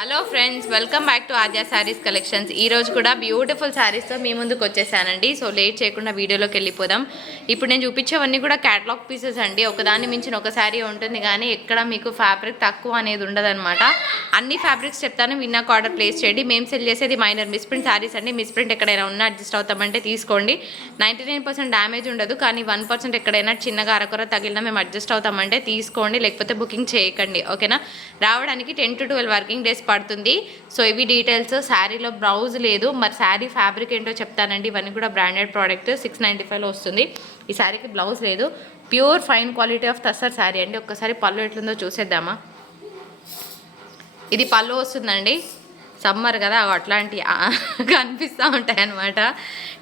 Hello friends, welcome back to Aadya saris collections. ఈరోజు కూడా beautiful శారీస్తో మీ ముందుకు వచ్చేసానండి. సో లేట్ చేయకుండా వీడియోలోకి వెళ్ళిపోదాం. ఇప్పుడు నేను చూపించేవన్నీ కూడా క్యాటలాగ్ పీసెస్ అండి. ఒకదాన్ని మించిన ఒక శారీ ఉంటుంది, కానీ ఎక్కడ మీకు ఫ్యాబ్రిక్ తక్కువ అనేది ఉండదన్నమాట. అన్ని ఫ్యాబ్రిక్స్ చెప్తాను, విన్నాక ఆర్డర్ ప్లేస్ చేయండి. మేము సెల్ చేసేది మైనర్ మిస్ప్రింట్ శారీస్ అండి. మిస్ప్రింట్ ఎక్కడైనా ఉన్నా అడ్జస్ట్ అవుతామంటే తీసుకోండి. 99% డ్యామేజ్ ఉండదు, కానీ 1% ఎక్కడైనా చిన్నగా అరకొర తగిలినా మేము అడ్జస్ట్ అవుతామంటే తీసుకోండి, లేకపోతే బుకింగ్ చేయకండి. ఓకేనా? రావడానికి 10 to 12 వర్కింగ్ డేస్ పడుతుంది. సో ఇవి డీటెయిల్స్. శారీలో బ్లౌజ్ లేదు, మరి శారీ ఫ్యాబ్రిక్ ఏంటో చెప్తానండి. ఇవన్నీ కూడా బ్రాండెడ్ ప్రోడక్ట్ 695లో వస్తుంది. ఈ శారీకి బ్లౌజ్ లేదు. Pure fine quality of tussar sari అండి. ఒక్కసారి పళ్ళు ఎట్లుందో చూసేద్దామా. ఇది పళ్ళు వస్తుందండి. సమ్మర్ కదా, అట్లాంటి కనిపిస్తూ ఉంటాయి అన్నమాట.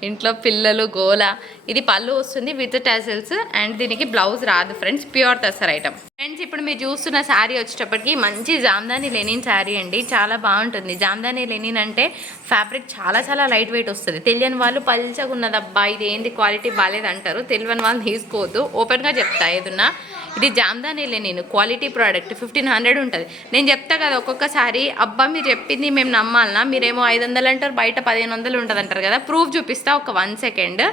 ఇంట్లో పిల్లలు గోల. ఇది పళ్ళు వస్తుంది విత్ టెజల్స్, అండ్ దీనికి బ్లౌజ్ రాదు friends. Pure tussar item. Friends, ఇప్పుడు మీరు చూస్తున్న శారీ వచ్చేటప్పటికి మంచి జామ్దాని లెనిన్ శారీ అండి. చాలా బాగుంటుంది. జామ్దాని లెనిన్ అంటే ఫ్యాబ్రిక్ చాలా చాలా లైట్ వెయిట్ వస్తుంది. తెలియని వాళ్ళు పల్చగా ఉన్నదబ్బా, ఇది ఏంటి క్వాలిటీ బాగాలేదు అంటారు. తెలియని వాళ్ళు తీసుకోవద్దు, ఓపెన్గా చెప్తా ఏదున్నా. ఇది జామ్దాని లెనిన్ క్వాలిటీ ప్రోడక్ట్. 1500 ఉంటుంది. నేను చెప్తా కదా ఒక్కొక్కసారి, అబ్బా మీరు చెప్పింది మేము నమ్మాలనా, మీరేమో 500 అంటారు, బయట 1500 ఉంటుంది అంటారు కదా. ప్రూఫ్ చూపిస్తా, ఒక 1 సెకండ్.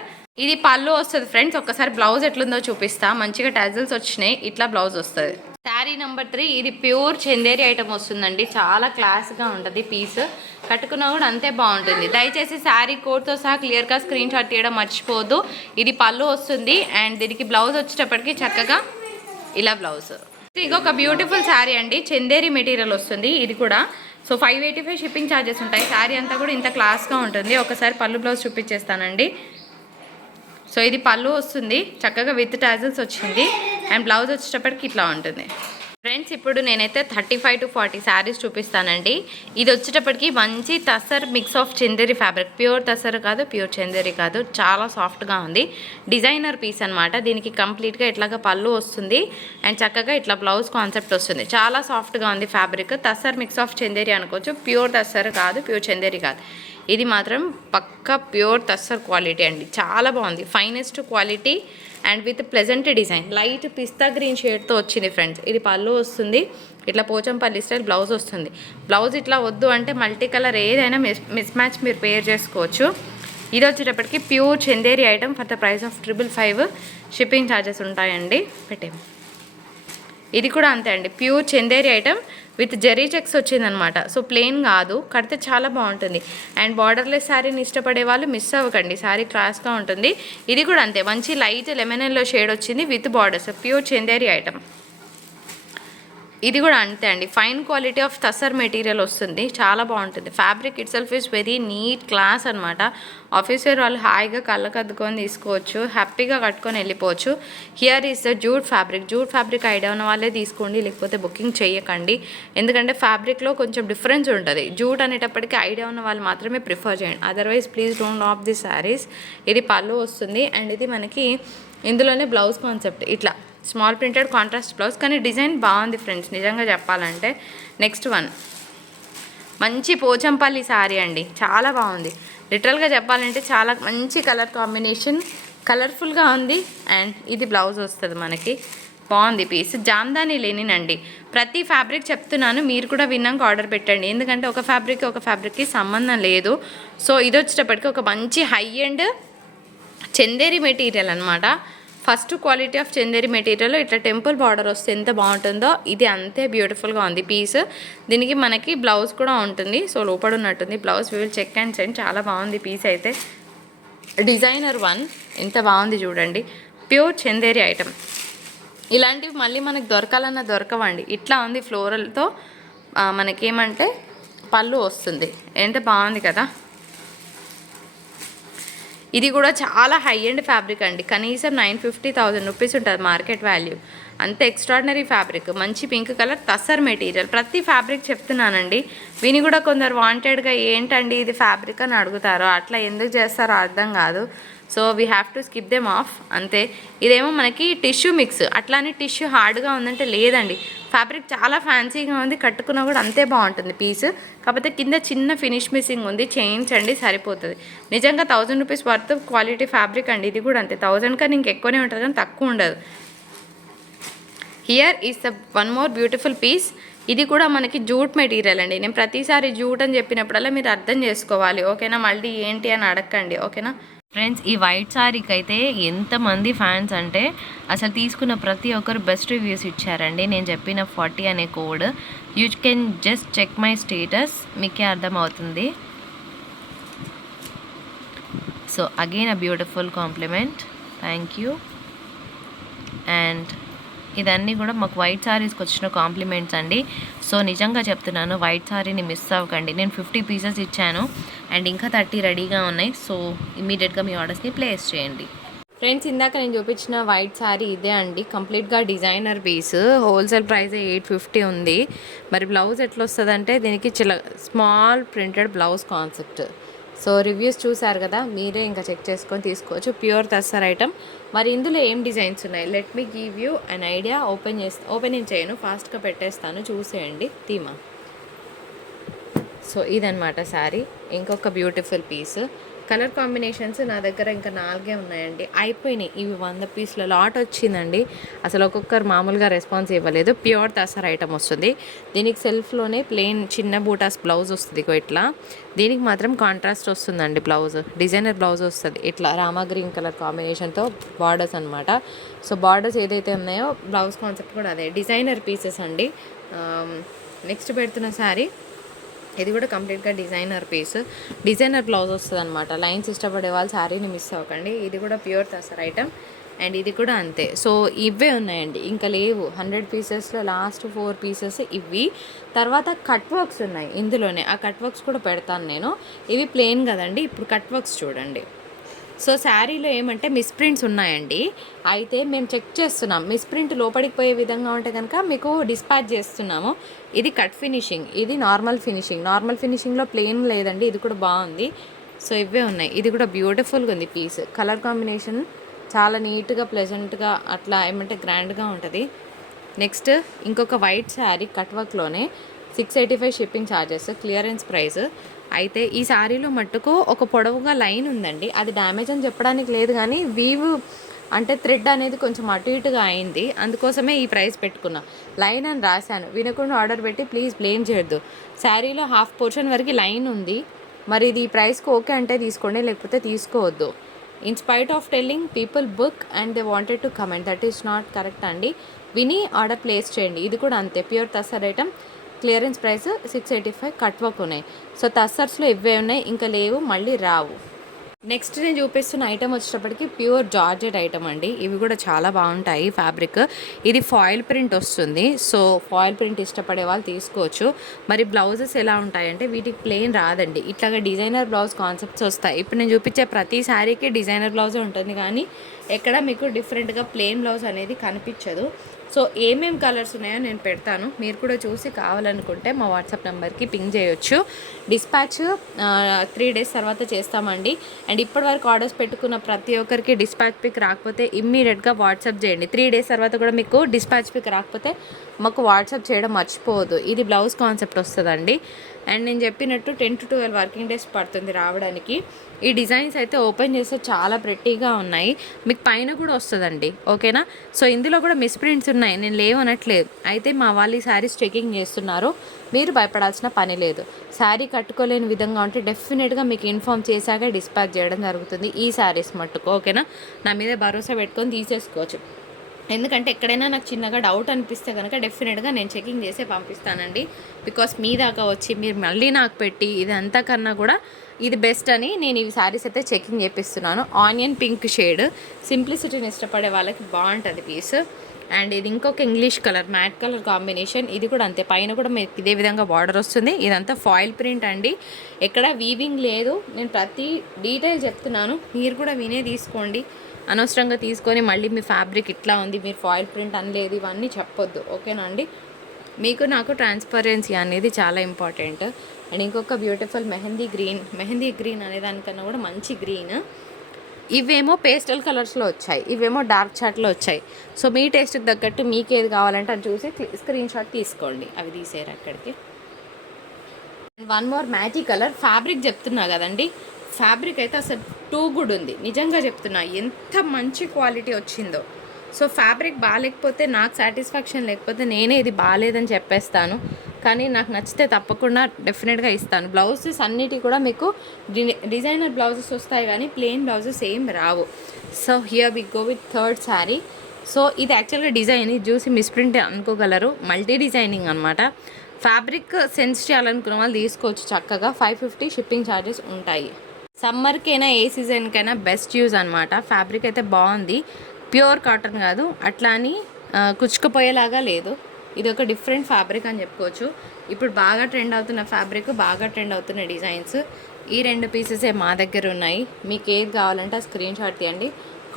ఇది పళ్ళు వస్తుంది ఫ్రెండ్స్. ఒక్కసారి బ్లౌజ్ ఎట్లుందో చూపిస్తా. మంచిగా టజల్స్ వచ్చినాయి, ఇట్లా బ్లౌజ్ వస్తుంది. శారీ నెంబర్ 3. ఇది ప్యూర్ చందేరి ఐటమ్ వస్తుందండి. చాలా క్లాస్గా ఉంటుంది పీస్. కట్టుకున్నా కూడా అంతే బాగుంటుంది. దయచేసి శారీ కోడ్తో సహా క్లియర్గా స్క్రీన్ షాట్ తీయడం మర్చిపోవద్దు. ఇది పళ్ళు వస్తుంది, అండ్ దీనికి బ్లౌజ్ వచ్చేటప్పటికి చక్కగా ఇలా బ్లౌజ్. ఇంకొక బ్యూటిఫుల్ శారీ అండి. చందేరి మెటీరియల్ వస్తుంది ఇది కూడా. సో 585 షిప్పింగ్ ఛార్జెస్ ఉంటాయి. శారీ అంతా కూడా ఇంత క్లాస్గా ఉంటుంది. ఒకసారి పళ్ళు బ్లౌజ్ చూపించేస్తానండి. సో ఇది పళ్ళు వస్తుంది, చక్కగా విత్ టాజల్స్ వచ్చింది, అండ్ బ్లౌజ్ వచ్చేటప్పటికి ఇట్లా ఉంటుంది. ఫ్రెండ్స్, ఇప్పుడు నేనైతే 35 to 40 శారీస్ చూపిస్తానండి. ఇది వచ్చేటప్పటికి మంచి tussar mix of Chanderi fabric. Pure tussar కాదు, ప్యూర్ చందేరి కాదు, చాలా సాఫ్ట్గా ఉంది. డిజైనర్ పీస్ అనమాట. దీనికి కంప్లీట్గా ఇట్లాగా పళ్ళు వస్తుంది, అండ్ చక్కగా ఇట్లా బ్లౌజ్ కాన్సెప్ట్ వస్తుంది. చాలా సాఫ్ట్గా ఉంది fabric. Tussar mix of Chanderi అనుకోవచ్చు. ప్యూర్ తసర్ కాదు, ప్యూర్ చందేరి కాదు. ఇది మాత్రం పక్కా ప్యూర్ తస్సర్ క్వాలిటీ అండి. చాలా బాగుంది. Finest quality and with pleasant design. Light pista green షేడ్తో వచ్చింది ఫ్రెండ్స్. ఇది పళ్ళు వస్తుంది, ఇట్లా పోచంపల్లి స్టైల్ బ్లౌజ్ వస్తుంది. బ్లౌజ్ ఇట్లా వద్దు అంటే మల్టీ కలర్ ఏదైనా మిస్ మ్యాచ్ మీరు పేర్ చేసుకోవచ్చు. ఇది వచ్చేటప్పటికి pure Chanderi item for the price of 555. Shipping charges ఉంటాయండి. పెట్టేము. ఇది కూడా అంతే అండి. Pure Chanderi item with zari checks వచ్చిందనమాట. సో ప్లెయిన్ కాదు, కడితే చాలా బాగుంటుంది. అండ్ బార్డర్లెస్ శారీని ఇష్టపడే వాళ్ళు మిస్ అవ్వకండి, శారీ క్లాస్గా ఉంటుంది. ఇది కూడా అంతే, మంచి లైట్ లెమన్ ఎల్లో షేడ్ వచ్చింది with borders. Pure Chanderi item. ఇది కూడా అంతే అండి. Fine quality of tussar material వస్తుంది, చాలా బాగుంటుంది. Fabric itself is very neat class అనమాట. ఆఫీస్ వేర్ వాళ్ళు హాయిగా కళ్ళకు అద్దుకొని తీసుకోవచ్చు, హ్యాపీగా కట్టుకొని వెళ్ళిపోవచ్చు. Here is the jute fabric. Jute fabric idea ఉన్న వాళ్ళే తీసుకోండి, లేకపోతే బుకింగ్ చేయకండి. ఎందుకంటే ఫ్యాబ్రిక్లో కొంచెం డిఫరెన్స్ ఉంటుంది. జూట్ అనేటప్పటికీ ఐడియా ఉన్న వాళ్ళు మాత్రమే ప్రిఫర్ చేయండి, otherwise please don't of the saris. ఇది పళ్ళు వస్తుంది, అండ్ ఇది మనకి ఇందులోనే బ్లౌజ్ కాన్సెప్ట్ ఇట్లా స్మాల్ ప్రింటెడ్ కాంట్రాస్ట్ బ్లౌజ్, కానీ డిజైన్ బాగుంది ఫ్రెండ్స్ నిజంగా చెప్పాలంటే. నెక్స్ట్ వన్ మంచి పోచంపల్లి శారీ అండి. చాలా బాగుంది. లిటరల్గా చెప్పాలంటే చాలా మంచి కలర్ కాంబినేషన్, కలర్ఫుల్గా ఉంది. అండ్ ఇది బ్లౌజ్ వస్తుంది మనకి. బాగుంది పీస్. జామ్దాని లెనిన్ అండి. ప్రతి ఫ్యాబ్రిక్ చెప్తున్నాను, మీరు కూడా విన్నాక ఆర్డర్ పెట్టండి. ఎందుకంటే ఒక ఫ్యాబ్రిక్కి సంబంధం లేదు. సో ఇది వచ్చేటప్పటికి ఒక మంచి హై అండ్ చందేరి మెటీరియల్ అనమాట. First quality of Chanderi material ఇట్లా టెంపుల్ బార్డర్ వస్తే ఎంత బాగుంటుందో, ఇది అంతే బ్యూటిఫుల్గా ఉంది పీస్. దీనికి మనకి బ్లౌజ్ కూడా ఉంటుంది. సో లోపల ఉన్నట్టుంది blouse. Will check and send. చాలా బాగుంది పీస్ అయితే. డిజైనర్ వన్ ఎంత బాగుంది చూడండి. Pure Chanderi item. ఇలాంటివి మళ్ళీ మనకు దొరకాలన్నా దొరకవండి. ఇట్లా ఉంది ఫ్లోరల్తో. మనకేమంటే పళ్ళు వస్తుంది. ఎంత బాగుంది కదా. ఇది కూడా చాలా హై అండ్ ఫ్యాబ్రిక్ అండి. కనీసం 950,000 రూపీస్ ఉంటుంది మార్కెట్ వాల్యూ. అంత ఎక్స్ట్రాడినరీ ఫ్యాబ్రిక్. మంచి పింక్ కలర్ తస్సర్ మెటీరియల్. ప్రతి ఫ్యాబ్రిక్ చెప్తున్నానండి. విని కూడా కొందరు వాంటెడ్గా ఏంటండి ఇది ఫ్యాబ్రిక్ అని అడుగుతారో, అట్లా ఎందుకు చేస్తారో అర్థం కాదు. So we have to skip them of అంతే. ఇదేమో మనకి టిష్యూ మిక్స్. అట్లానే టిష్యూ హార్డ్గా ఉందంటే లేదండి, ఫ్యాబ్రిక్ చాలా ఫ్యాన్సీగా ఉంది, కట్టుకున్నా కూడా అంతే బాగుంటుంది పీస్. కాకపోతే కింద చిన్న ఫినిష్ మిస్సింగ్ ఉంది, చేయించండి సరిపోతుంది. నిజంగా 1000 రూపీస్ వర్త్ క్వాలిటీ ఫ్యాబ్రిక్ అండి. ఇది కూడా అంతే. 1000 కన్నా ఇంకెక్కువనే ఉంటుంది, కానీ తక్కువ ఉండదు. Here is the one more beautiful piece. ఇది కూడా మనకి జూట్ మెటీరియల్ అండి. నేను ప్రతిసారి జూట్ అని చెప్పినప్పుడల్లా మీరు అర్థం చేసుకోవాలి, ఓకేనా? మళ్ళీ ఏంటి అని అడగండి, ఓకేనా ఫ్రెండ్స్? ఈ వైట్ సారీకి అయితే ఎంతమంది ఫ్యాన్స్ అంటే అసలు తీసుకున్న ప్రతి ఒక్కరు బెస్ట్ రివ్యూస్ ఇచ్చారండి. నేను చెప్పిన 40 అనే code you can just check my status, మీకే అర్థమవుతుంది. So again a beautiful compliment, thank you. And ఇదన్నీ కూడా మాకు వైట్ సారీస్కి వచ్చిన కాంప్లిమెంట్స్ అండి. సో నిజంగా చెప్తున్నాను, వైట్ సారీని మిస్ అవ్వకండి. నేను 50 పీసెస్ ఇచ్చాను అండ్ ఇంకా 30 రెడీగా ఉన్నాయి. సో ఇమీడియట్గా మీ ఆర్డర్స్ని ప్లేస్ చేయండి. ఫ్రెండ్స్, ఇందాక నేను చూపించిన వైట్ సారీ ఇదే అండి, కంప్లీట్గా డిజైనర్ పీస్. హోల్సేల్ ప్రైస్ 850 ఉంది. మరి బ్లౌజ్ ఎట్లా వస్తుందంటే దీనికి small printed blouse concept. So reviews చూసారు కదా, మీరే ఇంకా చెక్ చేసుకొని తీసుకోవచ్చు. Pure tussar item. మరి ఇందులో ఏం డిజైన్స్ ఉన్నాయి, let me give you an idea. Opening చేయను, ఫాస్ట్గా పెట్టేస్తాను, చూసేయండి థీమా. సో ఇదనమాట శారీ. ఇంకొక బ్యూటిఫుల్ పీస్. కలర్ కాంబినేషన్స్ నా దగ్గర ఇంకా 4 ఉన్నాయండి, అయిపోయినాయి. ఇవి 100 పీస్ల లాట్ వచ్చిందండి. అసలు ఒక్కొక్కరు మామూలుగా రెస్పాన్స్ ఇవ్వలేదు. ప్యూర్ తసర్ ఐటమ్ వస్తుంది. దీనికి సెల్ఫ్లోనే ప్లెయిన్ చిన్న బూటాస్ బ్లౌజ్ వస్తుంది ఇట్లా. దీనికి మాత్రం కాంట్రాస్ట్ వస్తుందండి బ్లౌజ్, డిజైనర్ బ్లౌజ్ వస్తుంది ఇట్లా రామా గ్రీన్ కలర్ కాంబినేషన్తో బార్డర్స్ అనమాట. సో బార్డర్స్ ఏదైతే ఉన్నాయో బ్లౌజ్ కాన్సెప్ట్ కూడా అదే, డిజైనర్ పీసెస్ అండి. నెక్స్ట్ పెడుతున్న శారీ ఇది కూడా కంప్లీట్గా డిజైనర్ పీస్, డిజైనర్ బ్లౌజ్ వస్తుంది అనమాట. లైన్స్ ఇష్టపడే వాళ్ళు శారీని మిస్ అవ్వకండి. ఇది కూడా ప్యూర్ తసర్ ఐటమ్ అండ్ ఇది కూడా అంతే. సో ఇవే ఉన్నాయండి, ఇంకా లేవు. 100 పీసెస్లో లాస్ట్ 4 పీసెస్ ఇవి. తర్వాత కట్ వర్క్స్ ఉన్నాయి ఇందులోనే, ఆ కట్ వర్క్స్ కూడా పెడతాను నేను. ఇవి ప్లెయిన్ కదండి, ఇప్పుడు కట్ వర్క్స్ చూడండి. సో శారీలో ఏమంటే మిస్ప్రింట్స్ ఉన్నాయండి, అయితే మేము చెక్ చేస్తున్నాం. మిస్ప్రింట్ లోపలికి పోయే విధంగా ఉంటే కనుక మీకు డిస్పాచ్ చేస్తున్నాము. ఇది కట్ ఫినిషింగ్, ఇది నార్మల్ ఫినిషింగ్. నార్మల్ ఫినిషింగ్లో ప్లెయిన్ లేదండి, ఇది కూడా బాగుంది. సో ఇవే ఉన్నాయి. ఇది కూడా బ్యూటిఫుల్గా ఉంది పీస్. కలర్ కాంబినేషన్ చాలా నీట్గా ప్లెజెంట్గా అట్లా ఏమంటే గ్రాండ్గా ఉంటుంది. నెక్స్ట్ ఇంకొక వైట్ శారీ కట్ వర్క్లోనే 685 షిప్పింగ్ ఛార్జెస్, క్లియరెన్స్ ప్రైస్. అయితే ఈ శారీలో మట్టుకు ఒక పొడవుగా లైన్ ఉందండి, అది డ్యామేజ్ అని చెప్పడానికి లేదు, కానీ వీవ్ అంటే థ్రెడ్ అనేది కొంచెం అటు ఇటుగా అయింది, అందుకోసమే ఈ ప్రైస్ పెట్టుకున్నా. లైన్ అని రాశాను, వినకుండా ఆర్డర్ పెట్టి ప్లీజ్ బ్లేమ్ చేయొద్దు. శారీలో హాఫ్ పోర్షన్ వరకు లైన్ ఉంది. మరి ఇది ఈ ప్రైస్కి ఓకే అంటే తీసుకోండి, లేకపోతే తీసుకోవద్దు. In spite of telling people book and they wanted to comment, that is not correct అండి. విని ఆర్డర్ ప్లేస్ చేయండి. ఇది కూడా అంతే, pure tussar item. Clearance price 685, cut work ఉన్నాయి. సో తస్సర్స్లో ఇవే ఉన్నాయి, ఇంకా లేవు, మళ్ళీ రావు. నెక్స్ట్ నేను చూపిస్తున్న ఐటమ్ వచ్చేటప్పటికి ప్యూర్ జార్జెట్ ఐటమ్ అండి. ఇవి కూడా చాలా బాగుంటాయి ఫ్యాబ్రిక్. ఇది ఫాయిల్ ప్రింట్ వస్తుంది. సో ఫాయిల్ ప్రింట్ ఇష్టపడే వాళ్ళు తీసుకోవచ్చు. మరి బ్లౌజెస్ ఎలా ఉంటాయంటే వీటికి ప్లెయిన్ రాదండి, ఇట్లాగా డిజైనర్ బ్లౌజ్ కాన్సెప్ట్స్ వస్తాయి. ఇప్పుడు నేను చూపించే ప్రతి శారీకి డిజైనర్ బ్లౌజే ఉంటుంది, కానీ ఎక్కడ మీకు డిఫరెంట్గా ప్లెయిన్ బ్లౌజ్ అనేది కనిపించదు. సో ఏమేమి కలర్స్ ఉన్నాయో నేను పెడతాను, మీరు కూడా చూసి కావాలనుకుంటే మా వాట్సాప్ నెంబర్కి పింగ్ చేయొచ్చు. డిస్పాచ్ 3 days తర్వాత చేస్తామండి. అండ్ ఇప్పటివరకు ఆర్డర్స్ పెట్టుకున్న ప్రతి ఒక్కరికి డిస్పాచ్ పిక్ రాకపోతే ఇమ్మీడియట్గా వాట్సాప్ చేయండి. 3 days తర్వాత కూడా మీకు డిస్పాచ్ పిక్ రాకపోతే మాకు వాట్సాప్ చేయడం మర్చిపోవద్దు. ఇది బ్లౌజ్ కాన్సెప్ట్ వస్తుందండి. అండ్ నేను చెప్పినట్టు 10 to 12 వర్కింగ్ డేస్ పడుతుంది రావడానికి. ఈ డిజైన్స్ అయితే ఓపెన్ చేస్తే చాలా ప్రెట్టీగా ఉన్నాయి, మీకు పైన కూడా వస్తుందండి, ఓకేనా? సో ఇందులో కూడా మిస్ప్రింట్స్ ఉన్నాయి, నేను లేవు అనట్లేదు. అయితే మా వాళ్ళు ఈ శారీస్ చెకింగ్ చేస్తున్నారు, మీరు భయపడాల్సిన పని లేదు. శారీ కట్టుకోలేని విధంగా ఉంటే డెఫినెట్గా మీకు ఇన్ఫామ్ చేశాక డిస్పాచ్ చేయడం జరుగుతుంది ఈ శారీస్ మట్టుకు, ఓకేనా? నా మీద భరోసా పెట్టుకొని తీసేసుకోవచ్చు. ఎందుకంటే ఎక్కడైనా నాకు చిన్నగా డౌట్ అనిపిస్తే కనుక డెఫినెట్గా నేను చెకింగ్ చేసే పంపిస్తానండి. బికాస్ మీ దాకా వచ్చి మీరు మళ్ళీ నాకు పెట్టి ఇదంతా కన్నా కూడా ఇది బెస్ట్ అని నేను ఈ శారీస్ అయితే చెకింగ్ చేపిస్తున్నాను. ఆనియన్ పింక్ షేడ్, సింప్లిసిటీని ఇష్టపడే వాళ్ళకి బాగుంటుంది పీస్. అండ్ ఇది ఇంకొక English colour, mat colour combination. ఇది కూడా అంతే, పైన కూడా మీకు ఇదే విధంగా బార్డర్ వస్తుంది. ఇదంతా ఫాయిల్ ప్రింట్ అండి, ఎక్కడ వీవింగ్ లేదు. నేను ప్రతి డీటెయిల్ చెప్తున్నాను, మీరు కూడా వినే తీసుకోండి. అనవసరంగా తీసుకొని మళ్ళీ మీ ఫ్యాబ్రిక్ ఇట్లా ఉంది, మీరు ఫాయిల్ ప్రింట్ అనలేదు, ఇవన్నీ చెప్పొద్దు, ఓకేనా అండి? మీకు నాకు ట్రాన్స్పరెన్సీ అనేది చాలా ఇంపార్టెంట్. అండ్ ఇంకొక బ్యూటిఫుల్ మెహందీ గ్రీన్ అనే దానికన్నా కూడా మంచి గ్రీన్. ఇవేమో పేస్టల్ కలర్స్లో వచ్చాయి, ఇవేమో డార్క్ చాట్లో వచ్చాయి. సో మీ టేస్ట్కి తగ్గట్టు మీకు ఏది కావాలంటే అది చూసి స్క్రీన్ షాట్ తీసుకోండి, అవి తీసేరు అక్కడికి. And one more మ్యాటీ colour. Fabric చెప్తున్నా కదండి, ఫ్యాబ్రిక్ అయితే అసలు టూ గుడ్ ఉంది, నిజంగా చెప్తున్నా, ఎంత మంచి క్వాలిటీ వచ్చిందో. సో ఫ్యాబ్రిక్ బాగాలేకపోతే నాకు సాటిస్ఫాక్షన్ లేకపోతే నేనే ఇది బాగాలేదని చెప్పేస్తాను. కానీ నాకు నచ్చితే తప్పకుండా డెఫినెట్గా ఇస్తాను. బ్లౌజెస్ అన్నిటి కూడా మీకు డిజైనర్ బ్లౌజెస్ వస్తాయి కానీ ప్లెయిన్ బ్లౌజెస్ ఏం రావు. So here we go with third sari. So ఇది యాక్చువల్గా డిజైన్, ఇది చూసి మిస్ప్రింట్ అనుకోగలరు, మల్టీ డిజైనింగ్ అనమాట. ఫ్యాబ్రిక్ సెన్స్ చేయాలనుకున్న వాళ్ళు తీసుకోవచ్చు చక్కగా. 550 షిప్పింగ్ ఛార్జెస్ ఉంటాయి. సమ్మర్కైనా ఏ సీజన్కైనా బెస్ట్ యూజ్ అనమాట. ఫ్యాబ్రిక్ అయితే బాగుంది, ప్యూర్ కాటన్ కాదు, అట్లా అని కుచ్చుకుపోయేలాగా లేదు. ఇది ఒక డిఫరెంట్ ఫ్యాబ్రిక్ అని చెప్పుకోవచ్చు. ఇప్పుడు బాగా ట్రెండ్ అవుతున్న ఫ్యాబ్రిక్, బాగా ట్రెండ్ అవుతున్న డిజైన్స్, ఈ 2 పీసెసే మా దగ్గర ఉన్నాయి. మీకు ఏది కావాలంటే ఆ స్క్రీన్ షాట్ తీయండి.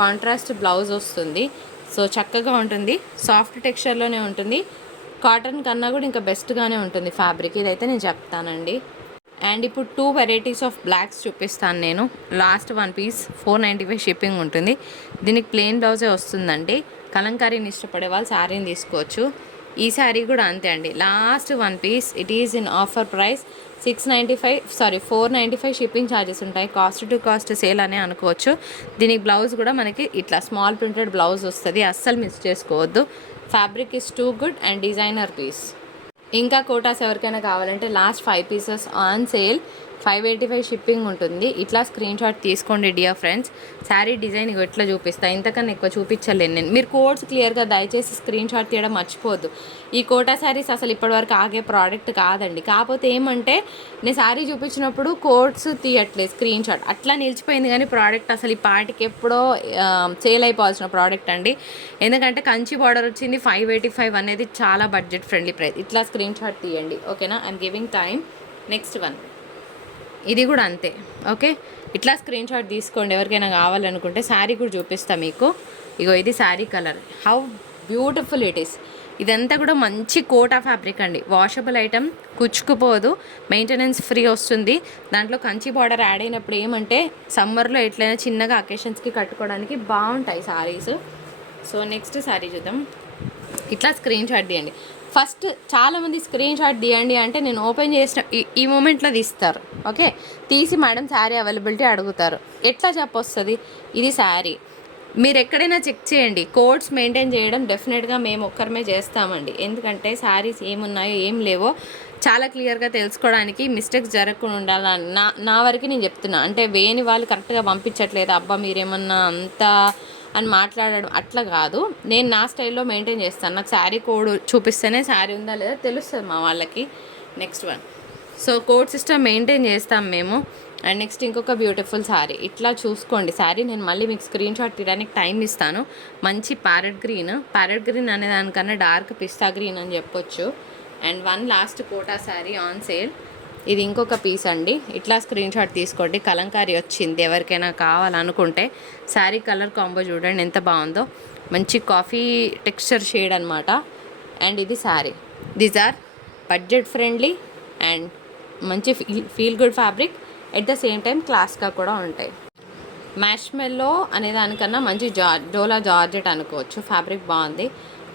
కాంట్రాస్ట్ బ్లౌజ్ వస్తుంది. సో చక్కగా ఉంటుంది, సాఫ్ట్ టెక్స్చర్లోనే ఉంటుంది. కాటన్ కన్నా కూడా ఇంకా బెస్ట్గానే ఉంటుంది ఫ్యాబ్రిక్, ఇదైతే నేను చెప్తానండి. అండ్ ఇప్పుడు 2 వెరైటీస్ ఆఫ్ బ్లాక్స్ చూపిస్తాను నేను. లాస్ట్ 1 పీస్ 495 షిప్పింగ్ ఉంటుంది. దీనికి ప్లెయిన్ బ్లౌజే వస్తుందండి. కలంకారీని ఇష్టపడే వాళ్ళు శారీని తీసుకోవచ్చు. ఈ శారీ కూడా అంతే అండి. Last 1 piece, it is in offer price 495 shipping charges ఉంటాయి. కాస్ట్ టు కాస్ట్ సేల్ అనే అనుకోవచ్చు. దీనికి బ్లౌజ్ కూడా మనకి ఇట్లా స్మాల్ ప్రింటెడ్ బ్లౌజ్ వస్తుంది, అస్సలు మిస్ చేసుకోవద్దు. Fabric is too good and designer piece. ఇంకా కోటాస్ ఎవరికైనా కావాలంటే last 5 pieces on sale, 585 shipping ఉంటుంది. ఇట్లా స్క్రీన్ షాట్ తీసుకోండి డియర్ ఫ్రెండ్స్. శారీ డిజైన్ ఎట్లా చూపిస్తాను, ఇంతకన్నా ఎక్కువ చూపించలేను నేను. మీరు కోడ్స్ క్లియర్గా దయచేసి స్క్రీన్ షాట్ తీయడం మర్చిపోద్దు. ఈ కోటా శారీస్ అసలు ఇప్పటివరకు ఆగే ప్రోడక్ట్ కాదండి. కాకపోతే ఏమంటే నేను శారీ చూపించినప్పుడు కోడ్స్ తీయట్లేదు స్క్రీన్ షాట్, అట్లా నిలిచిపోయింది. కానీ ప్రోడక్ట్ అసలు ఈ పార్టీకి ఎప్పుడో సేల్ అయిపోవాల్సిన ప్రోడక్ట్ అండి. ఎందుకంటే కంచి బార్డర్ వచ్చింది, 585 అనేది చాలా బడ్జెట్ ఫ్రెండ్లీ ప్రైస్. ఇట్లా స్క్రీన్ షాట్ తీయండి, ఓకేనా? I'm giving time. Next one, ఇది కూడా అంతే, ఓకే? ఇట్లా స్క్రీన్ షాట్ తీసుకోండి ఎవరికైనా కావాలనుకుంటే. శారీ కూడా చూపిస్తా మీకు. ఇగో ఇది sari colour, how beautiful it is. ఇదంతా కూడా మంచి కోటా ఫ్యాబ్రిక్ అండి. వాషబుల్ ఐటమ్, కుచ్చుకుపోదు, మెయింటెనెన్స్ ఫ్రీ వస్తుంది. దాంట్లో కంచి బార్డర్ యాడ్ అయినప్పుడు ఏమంటే సమ్మర్లో ఎట్లయినా చిన్నగా అకేషన్స్కి కట్టుకోవడానికి బాగుంటాయి శారీస్. సో నెక్స్ట్ శారీ చూద్దాం. ఇట్లా స్క్రీన్ షాట్ తీయండి. ఫస్ట్ చాలామంది స్క్రీన్ షాట్ తీయండి అంటే నేను ఓపెన్ చేసిన ఈ మూమెంట్లో తీస్తారు, ఓకే? తీసి మేడం శారీ అవైలబిలిటీ అడుగుతారు. ఎట్లా చెప్పొస్తుంది? ఇది శారీ. మీరు ఎక్కడైనా చెక్ చేయండి. కోడ్స్ మెయింటైన్ చేయడం డెఫినెట్గా మేము ఒక్కరమే చేస్తామండి. ఎందుకంటే శారీస్ ఏమున్నాయో ఏం లేవో చాలా క్లియర్గా తెలుసుకోవడానికి, మిస్టేక్స్ జరగకుండా ఉండాలని నా వరకు నేను చెప్తున్నా. అంటే వేని వాళ్ళు కరెక్ట్గా పంపించట్లేదు, అబ్బా మీరేమన్నా అంతా అని మాట్లాడడం అట్లా కాదు. నేను నా స్టైల్లో మెయింటైన్ చేస్తాను. నాకు శారీ కోడ్ చూపిస్తేనే శారీ ఉందా లేదా తెలుస్తుంది మా వాళ్ళకి. Next one, so code system maintain చేస్తాం మేము. అండ్ నెక్స్ట్ ఇంకొక బ్యూటిఫుల్ శారీ. ఇట్లా చూసుకోండి శారీ. నేను మళ్ళీ మీకు స్క్రీన్ షాట్ తీయడానికి టైం ఇస్తాను. మంచి ప్యారెట్ గ్రీన్ అనే దానికన్నా డార్క్ పిస్తా గ్రీన్ అని చెప్పొచ్చు. And one last Kota sari on sale. ఇది ఇంకొక పీస్ అండి. ఇట్లా స్క్రీన్ షాట్ తీసుకోండి. కలంకారీ వచ్చింది ఎవరికైనా కావాలనుకుంటే. శారీ కలర్ కాంబో చూడండి ఎంత బాగుందో, మంచి కాఫీ టెక్స్చర్ షేడ్ అనమాట. అండ్ ఇది sari. These are budget friendly and మంచి feel good fabric, at the same time క్లాస్గా కూడా ఉంటాయి. మ్యాష్మెల్లో అనే దానికన్నా మంచి డోలా జార్జెట్ అనుకోవచ్చు. ఫ్యాబ్రిక్ బాగుంది.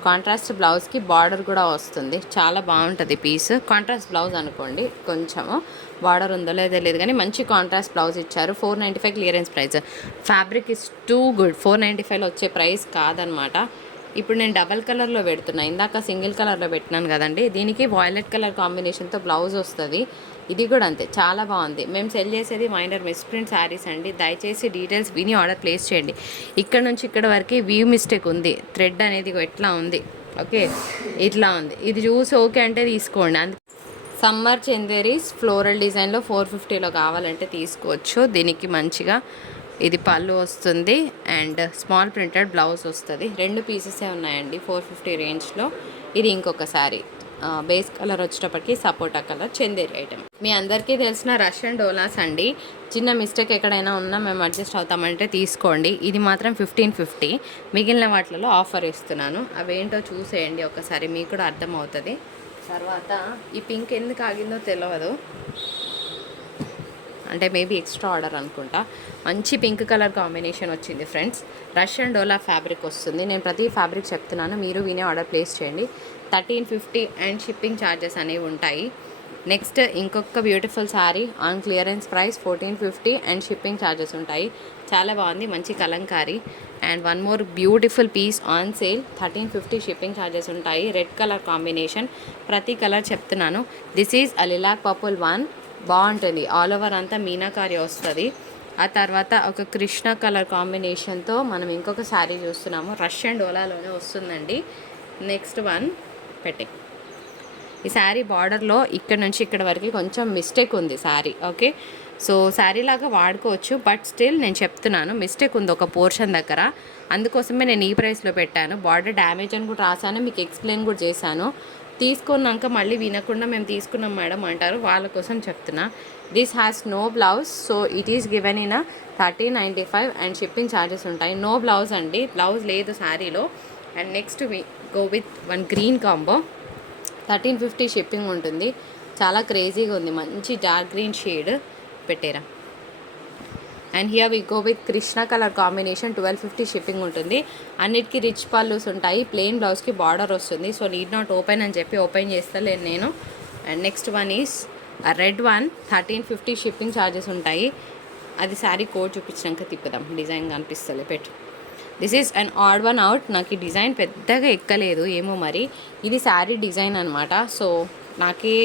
కాంట్రాస్ట్ బ్లౌజ్కి బార్డర్ కూడా వస్తుంది, చాలా బాగుంటుంది పీస్. కాంట్రాస్ట్ బ్లౌజ్ అనుకోండి, కొంచెము బార్డర్ ఉందో లేదో లేదు కానీ మంచి కాంట్రాస్ట్ బ్లౌజ్ ఇచ్చారు. 495 clearance price. Fabric is too good. 495లో వచ్చే ప్రైస్ కాదనమాట. ఇప్పుడు నేను డబల్ కలర్లో పెడుతున్నా, ఇందాక సింగిల్ కలర్లో పెట్టినాను కదండి. దీనికి వాయిలెట్ కలర్ కాంబినేషన్తో బ్లౌజ్ వస్తుంది. ఇది కూడా అంతే, చాలా బాగుంది. మేము సెల్ చేసేది మైనర్ మిస్ప్రింట్ శారీస్ అండి. దయచేసి డీటెయిల్స్ విని ఆర్డర్ ప్లేస్ చేయండి. ఇక్కడ నుంచి ఇక్కడ వరకు వ్యూ మిస్టేక్ ఉంది. థ్రెడ్ అనేది ఎట్లా ఉంది, ఓకే ఇట్లా ఉంది. ఇది చూసి ఓకే అంటే తీసుకోండి. సమ్మర్ చందేరీస్ ఫ్లోరల్ డిజైన్లో 450లో కావాలంటే తీసుకోవచ్చు. దీనికి మంచిగా ఇది పళ్ళు వస్తుంది అండ్ స్మాల్ ప్రింటెడ్ బ్లౌజ్ వస్తుంది. 2 పీసెసే ఉన్నాయండి 450 రేంజ్లో. ఇది ఇంకొక శారీ. బేస్ కలర్ వచ్చేటప్పటికి సపోటా కలర్ చందేరి ఐటమ్. మీ అందరికీ తెలిసిన రష్యన్ డోలాస్ అండి. చిన్న మిస్టేక్ ఎక్కడైనా ఉన్నా మేము అడ్జస్ట్ అవుతామంటే తీసుకోండి. ఇది మాత్రం 1550. మిగిలిన వాటిలో ఆఫర్ ఇస్తున్నాను, అవేంటో చూసేయండి ఒకసారి, మీకు కూడా అర్థమవుతుంది. తర్వాత ఈ పింక్ ఎందుకు ఆగిందో తెలియదు, అంటే మేబీ ఎక్స్ట్రా ఆర్డర్ అనుకుంటా. మంచి పింక్ కలర్ కాంబినేషన్ వచ్చింది ఫ్రెండ్స్. రష్యన్ డోలా ఫ్యాబ్రిక్ వస్తుంది. నేను ప్రతి ఫ్యాబ్రిక్ చెప్తున్నాను, మీరు వినే ఆర్డర్ ప్లేస్ చేయండి. 1350 అండ్ షిప్పింగ్ ఛార్జెస్ అనేవి ఉంటాయి. నెక్స్ట్ ఇంకొక beautiful sari on clearance price 1450 and shipping charges ఉంటాయి. చాలా బాగుంది, మంచి kalamkari. And one more beautiful piece on sale 1350 shipping charges ఉంటాయి. రెడ్ కలర్ కాంబినేషన్, ప్రతి కలర్ చెప్తున్నాను. This is a lilac purple one. బాగుంటుంది, ఆల్ ఓవర్ అంతా మీనాకారి వస్తుంది. ఆ తర్వాత ఒక కృష్ణ కలర్ కాంబినేషన్తో మనం ఇంకొక శారీ చూస్తున్నాము. రష్యన్ డోలాలోనే వస్తుందండి. నెక్స్ట్ వన్ పెట్టే ఈ శారీ బార్డర్లో ఇక్కడ నుంచి ఇక్కడ వరకు కొంచెం మిస్టేక్ ఉంది శారీ. ఓకే, సో శారీ లాగా వాడుకోవచ్చు, బట్ స్టిల్ నేను చెప్తున్నాను మిస్టేక్ ఉంది ఒక పోర్షన్ దగ్గర. అందుకోసమే నేను ఈ ప్రైస్లో పెట్టాను. బార్డర్ డ్యామేజ్ అని కూడా రాశాను, మీకు ఎక్స్ప్లెయిన్ కూడా చేశాను. తీసుకున్నాక మళ్ళీ వినకుండా మేము తీసుకున్నాం మేడం అంటారు, వాళ్ళ కోసం చెప్తున్నా. This has no blouse, so it is given in 1395 and shipping charges ఉంటాయి. నో బ్లౌజ్ అండి, బ్లౌజ్ లేదు శారీలో. And next we go with one green combo. 1350 shipping ఉంటుంది. చాలా క్రేజీగా ఉంది, మంచి డార్క్ గ్రీన్ షేడ్ పెట్టారా. And here we go with Krishna colour combination. 1250 shipping ఉంటుంది. అన్నిటికీ రిచ్ పల్లూస్ ఉంటాయి. ప్లెయిన్ బ్లౌజ్కి బార్డర్ వస్తుంది. సో నీడ్ నాట్ ఓపెన్ అని చెప్పి ఓపెన్ చేస్తలేను నేను. And next one is red one. 1350 shipping charges ఉంటాయి. అది శారీ కోడ్ చూపించాక తిప్పుదాం, డిజైన్ కనిపిస్తుంది పెట్టు. This is an odd one out. నాకు ఈ డిజైన్ పెద్దగా ఎక్కలేదు ఏమో మరి. ఇది శారీ డిజైన్ అనమాట. సో నాకే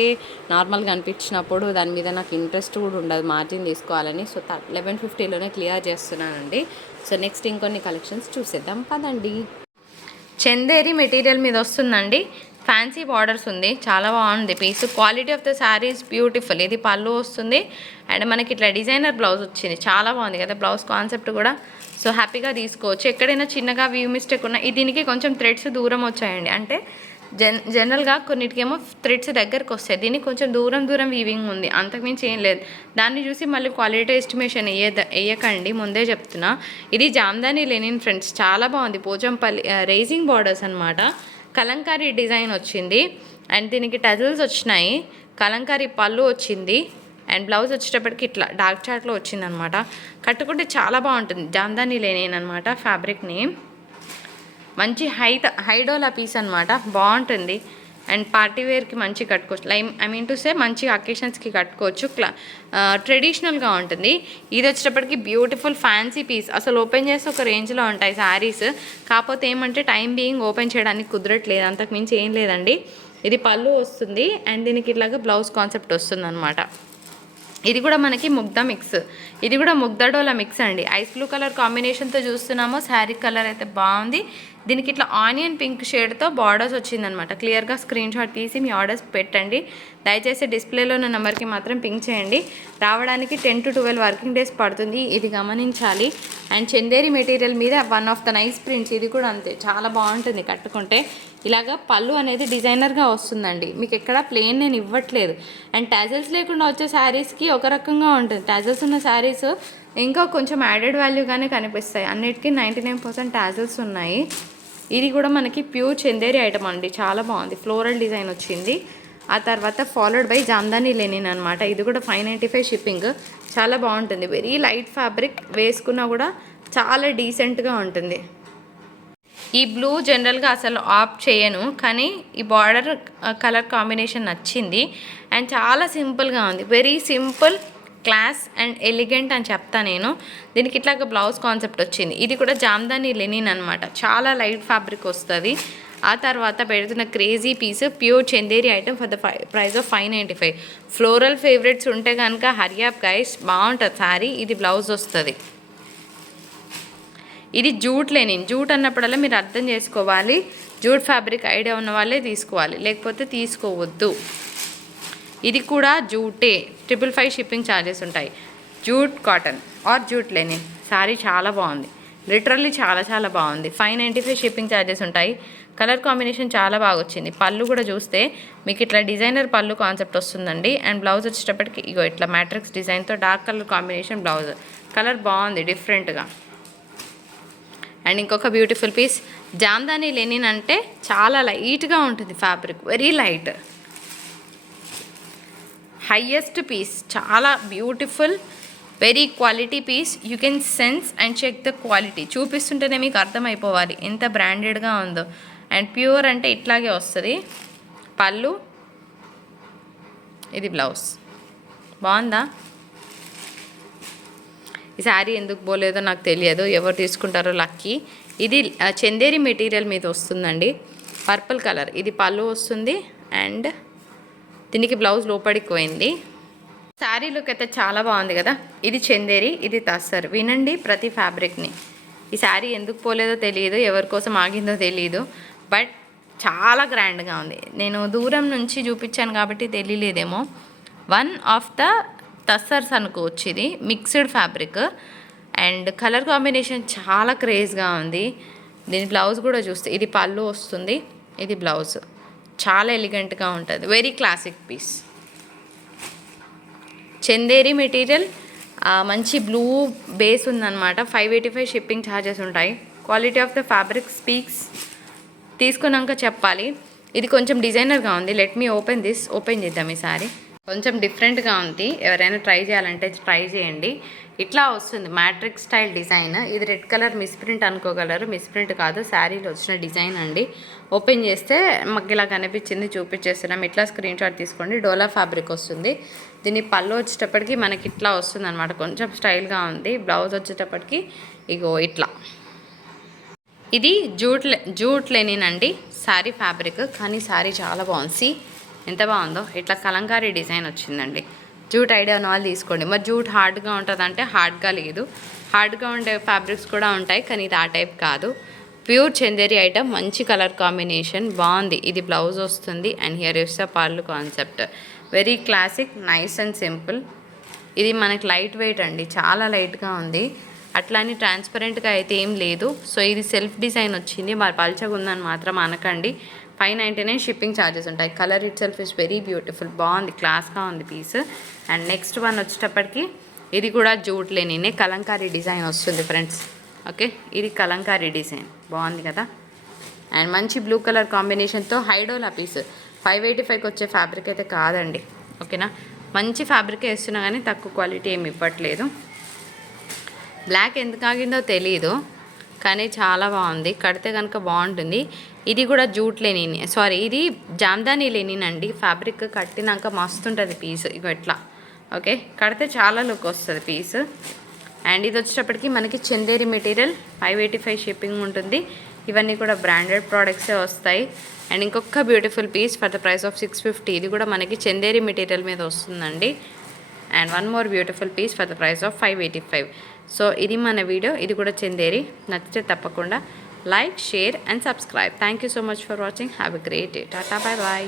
నార్మల్గా అనిపించినప్పుడు దాని మీద నాకు ఇంట్రెస్ట్ కూడా ఉండదు మార్జిన్ తీసుకోవాలని. సో 1150లోనే క్లియర్ చేస్తున్నానండి. సో నెక్స్ట్ ఇంకొన్ని కలెక్షన్స్ చూసేద్దాం పదండి. చందేరి మెటీరియల్ మీద వస్తుందండి. ఫ్యాన్సీ బార్డర్స్ ఉంది, చాలా బాగుంది piece. Quality of the saris beautiful. ఇది పళ్ళు వస్తుంది అండ్ మనకి ఇట్లా డిజైనర్ బ్లౌజ్ వచ్చింది. చాలా బాగుంది కదా బ్లౌజ్ కాన్సెప్ట్ కూడా. సో హ్యాపీగా తీసుకోవచ్చు. ఎక్కడైనా చిన్నగా వ్యూ మిస్టేక్ ఉన్నా దీనికి కొంచెం థ్రెడ్స్ దూరం వచ్చాయండి. అంటే జనరల్గా కొన్నిటికేమో థ్రెడ్స్ దగ్గరకు వస్తాయి, దీనికి కొంచెం దూరం దూరం వీవింగ్ ఉంది, అంతకుమించి ఏం లేదు. దాన్ని చూసి మళ్ళీ క్వాలిటీ ఎస్టిమేషన్ వేయకండి, ముందే చెప్తున్నా. ఇది జామ్దాని లెనిన్ ఫ్రెండ్స్, చాలా బాగుంది. పోచంపల్లి రేజింగ్ బార్డర్స్ అనమాట. కలంకారీ డిజైన్ వచ్చింది అండ్ దీనికి టజిల్స్ వచ్చినాయి. కలంకారీ పళ్ళు వచ్చింది అండ్ బ్లౌజ్ వచ్చేటప్పటికి ఇట్లా డార్క్ చార్ట్లో వచ్చిందనమాట. కట్టుకుంటే చాలా బాగుంటుంది. జామ్దాని లెనిన్ అనమాట ఫ్యాబ్రిక్ నేమ్. మంచి హైడోలా పీస్ అనమాట, బాగుంటుంది. అండ్ పార్టీ వేర్కి మంచి కట్టుకోవచ్చు. ఐ మీన్ టు సే మంచి అకేషన్స్కి కట్టుకోవచ్చు. ట్రెడిషనల్గా ఉంటుంది. ఇది వచ్చేటప్పటికి బ్యూటిఫుల్ ఫ్యాన్సీ పీస్. అసలు ఓపెన్ చేస్తే ఒక రేంజ్లో ఉంటాయి శారీస్. కాకపోతే ఏమంటే టైం బీయింగ్ ఓపెన్ చేయడానికి కుదరట్లేదు, అంతకు మించి ఏం లేదండి. ఇది పళ్ళు వస్తుంది అండ్ దీనికి ఇట్లాగా బ్లౌజ్ కాన్సెప్ట్ వస్తుంది అనమాట. ఇది కూడా మనకి ముగ్ధ మిక్స్, ఇది కూడా ముగ్ధ డోలా మిక్స్ అండి. ఐస్ బ్లూ కలర్ కాంబినేషన్తో చూస్తున్నాము. శారీ కలర్ అయితే బాగుంది. దీనికి ఇట్లా ఆనియన్ పింక్ షేడ్తో బార్డర్స్ వచ్చిందనమాట. క్లియర్గా స్క్రీన్ షాట్ తీసి మీ ఆర్డర్స్ పెట్టండి. దయచేసి డిస్ప్లేలో ఉన్న నెంబర్కి మాత్రం పింక్ చేయండి. రావడానికి 10 to 12 వర్కింగ్ డేస్ పడుతుంది, ఇది గమనించాలి. అండ్ చందేరి మెటీరియల్ మీద one of the nice prints. ఇది కూడా అంతే, చాలా బాగుంటుంది కట్టుకుంటే. ఇలాగా పళ్ళు అనేది డిజైనర్గా వస్తుందండి, మీకు ఎక్కడ ప్లెయిన్ నేను ఇవ్వట్లేదు. అండ్ టాజల్స్ లేకుండా వచ్చే శారీస్కి ఒక రకంగా ఉంటుంది, టాజల్స్ ఉన్న శారీస్ ఇంకా కొంచెం యాడెడ్ వాల్యూగానే కనిపిస్తాయి. అన్నిటికీ 99% టాజల్స్ ఉన్నాయి. ఇది కూడా మనకి ప్యూర్ చందేరి ఐటమ్ అండి, చాలా బాగుంది. ఫ్లోరల్ డిజైన్ వచ్చింది. ఆ తర్వాత ఫాలోడ్ బై జామ్దాని లెనిన్ అనమాట. ఇది కూడా 595 షిప్పింగ్. చాలా బాగుంటుంది, వెరీ లైట్ ఫ్యాబ్రిక్, వేసుకున్నా కూడా చాలా డీసెంట్గా ఉంటుంది. ఈ బ్లూ జనరల్గా అసలు ఆప్ట్ చేయను, కానీ ఈ బార్డర్ కలర్ కాంబినేషన్ నచ్చింది. అండ్ చాలా సింపుల్గా ఉంది, very simple, class and elegant అని చెప్తా నేను. దీనికి ఇట్లాగ బ్లౌజ్ కాన్సెప్ట్ వచ్చింది. ఇది కూడా జామ్దాని లెనిన్ అనమాట, చాలా లైట్ ఫ్యాబ్రిక్ వస్తుంది. ఆ తర్వాత పెడుతున్న crazy piece pure Chanderi item for the price of 595. Floral favourites ఉంటే కనుక హరియాప్ గైస్, బాగుంటుంది శారీ. ఇది బ్లౌజ్ వస్తుంది. ఇది జూట్ లెనిన్. జూట్ అన్నప్పుడల్లా మీరు అర్థం చేసుకోవాలి, జూట్ ఫ్యాబ్రిక్ ఐడియా ఉన్న వాళ్ళే తీసుకోవాలి, లేకపోతే తీసుకోవద్దు. ఇది కూడా జూటే. 555 షిప్పింగ్ ఛార్జెస్ ఉంటాయి. Jute cotton or jute Lenin sari చాలా బాగుంది, లిటరల్లీ చాలా చాలా బాగుంది. 595 షిప్పింగ్ ఛార్జెస్ ఉంటాయి. కలర్ కాంబినేషన్ చాలా బాగా వచ్చింది. పళ్ళు కూడా చూస్తే మీకు ఇట్లా డిజైనర్ పళ్ళు కాన్సెప్ట్ వస్తుందండి. అండ్ బ్లౌజ్ వచ్చేటప్పటికి ఇగో ఇట్లా మ్యాట్రిక్స్ డిజైన్తో dark colour combination blouse. Colour బాగుంది డిఫరెంట్గా. అండ్ ఇంకొక బ్యూటిఫుల్ పీస్. జామ్దాని లెనిన్ అంటే చాలా లైట్గా ఉంటుంది fabric, very light. Highest piece, చాలా beautiful, very quality piece. You can sense and check the quality. చూపిస్తుంటేనే మీకు అర్థమైపోవాలి ఎంత బ్రాండెడ్గా ఉందో. అండ్ ప్యూర్ అంటే ఇట్లాగే వస్తుంది. పళ్ళు ఇది బ్లౌజ్. బాగుందా? ఈ శారీ ఎందుకు పోలేదో నాకు తెలియదు, ఎవరు తీసుకుంటారో లక్కీ. ఇది చందేరి మెటీరియల్ మీద వస్తుందండి, పర్పుల్ కలర్. ఇది పళ్ళు వస్తుంది అండ్ దీనికి బ్లౌజ్ లోపలికి పోయింది. శారీ లుక్ అయితే చాలా బాగుంది కదా. ఇది చందేరి, ఇది తస్సర్. వినండి ప్రతి ఫ్యాబ్రిక్ని. ఈ శారీ ఎందుకు పోలేదో తెలియదు, ఎవరి కోసం ఆగిందో తెలియదు, బట్ చాలా గ్రాండ్గా ఉంది. నేను దూరం నుంచి చూపించాను కాబట్టి తెలియలేదేమో. వన్ ఆఫ్ ద తస్సర్స్ అనుకోవచ్చు. ఇది mixed fabric and colour combination చాలా క్రేజ్గా ఉంది. దీని బ్లౌజ్ కూడా చూస్తే ఇది పళ్ళు వస్తుంది, ఇది బ్లౌజ్. చాలా ఎలిగెంట్గా ఉంటుంది, very classic piece. Chanderi material, మంచి బ్లూ బేస్ ఉందన్నమాట. 585 షిప్పింగ్ ఛార్జెస్ ఉంటాయి. Quality of the fabric speaks. తీసుకున్నాక చెప్పాలి. ఇది కొంచెం డిజైనర్గా ఉంది. Let me open this. Open చేద్దాం. ఈ సారీ కొంచెం డిఫరెంట్గా ఉంది. ఎవరైనా ట్రై చేయాలంటే ట్రై చేయండి. ఇట్లా వస్తుంది మ్యాట్రిక్స్ స్టైల్ డిజైన్. ఇది రెడ్ కలర్ మిస్ప్రింట్ అనుకోగలరు, మిస్ప్రింట్ కాదు, శారీలో వచ్చిన డిజైన్ అండి. ఓపెన్ చేస్తే మాకు ఇలా కనిపించింది, చూపించేస్తున్నాం. ఇట్లా స్క్రీన్ షాట్ తీసుకోండి. డోలా ఫ్యాబ్రిక్ వస్తుంది. దీని పళ్ళు వచ్చేటప్పటికి మనకి ఇట్లా వస్తుంది అనమాట, కొంచెం స్టైల్గా ఉంది. బ్లౌజ్ వచ్చేటప్పటికి ఇగో ఇట్లా. ఇది జూట్ లెనిన్ అండి శారీ ఫ్యాబ్రిక్, కానీ శారీ చాలా బాగుంది. ఎంత బాగుందో. ఇట్లా కలంకారీ డిజైన్ వచ్చిందండి. జూట్ ఐడియా ఉన్న వాళ్ళు తీసుకోండి. మరి జూట్ హార్డ్గా ఉంటుందంటే హార్డ్గా లేదు, హార్డ్గా ఉండే ఫ్యాబ్రిక్స్ కూడా ఉంటాయి, కానీ ఇది ఆ టైప్ కాదు. ప్యూర్ చందేరి ఐటమ్, మంచి కలర్ కాంబినేషన్, బాగుంది. ఇది బ్లౌజ్ వస్తుంది అండ్ హియర్ ఇస్ ద పళ్ళు concept. Very classic, nice and simple. ఇది మనకి లైట్ వెయిట్ అండి, చాలా లైట్గా ఉంది. అట్లానే ట్రాన్స్పరెంట్గా అయితే ఏం లేదు. సో ఇది సెల్ఫ్ డిజైన్ వచ్చింది, మరి పల్చగా ఉందని మాత్రం అనకండి. 599 షిప్పింగ్ ఛార్జెస్ ఉంటాయి. Colour it self is very beautiful, బాగుంది, క్లాస్గా ఉంది పీస్. అండ్ నెక్స్ట్ వన్ వచ్చేటప్పటికి ఇది కూడా జూట్ లేనినే కలంకారీ డిజైన్ వస్తుంది ఫ్రెండ్స్. ఓకే, ఇది కలంకారీ డిజైన్ బాగుంది కదా. అండ్ మంచి బ్లూ కలర్ కాంబినేషన్తో హైడోలా పీస్. 585కి వచ్చే ఫ్యాబ్రిక్ అయితే కాదండి, ఓకేనా. మంచి ఫ్యాబ్రిక్ వేస్తున్నా కానీ తక్కువ క్వాలిటీ ఏమి ఇవ్వట్లేదు. బ్లాక్ ఎందుకు ఆగిందో తెలీదు, కానీ చాలా బాగుంది. కడితే కనుక బాగుంటుంది. ఇది కూడా జూట్ లెనిన్, సారీ ఇది జామ్దాని లెనిన్ అండి. ఫ్యాబ్రిక్ కట్టినాక మస్తు ఉంటుంది పీస్. ఇగో ఇట్లా, ఓకే, కడితే చాలా లుక్ వస్తుంది పీస్. అండ్ ఇది వచ్చేటప్పటికి మనకి చందేరి మెటీరియల్, 585 షిప్పింగ్ ఉంటుంది. ఇవన్నీ కూడా బ్రాండెడ్ ప్రోడక్ట్సే వస్తాయి. అండ్ ఇంకొక beautiful piece for the price of 650. ఇది కూడా మనకి చందేరి మెటీరియల్ మీద వస్తుందండి. And one more beautiful piece for the price of 585. So ఇది మన వీడియో. ఇది కూడా చందేరి. నచ్చితే తప్పకుండా like, share and subscribe. Thank you so much for watching. Have a great day. Tata, bye bye.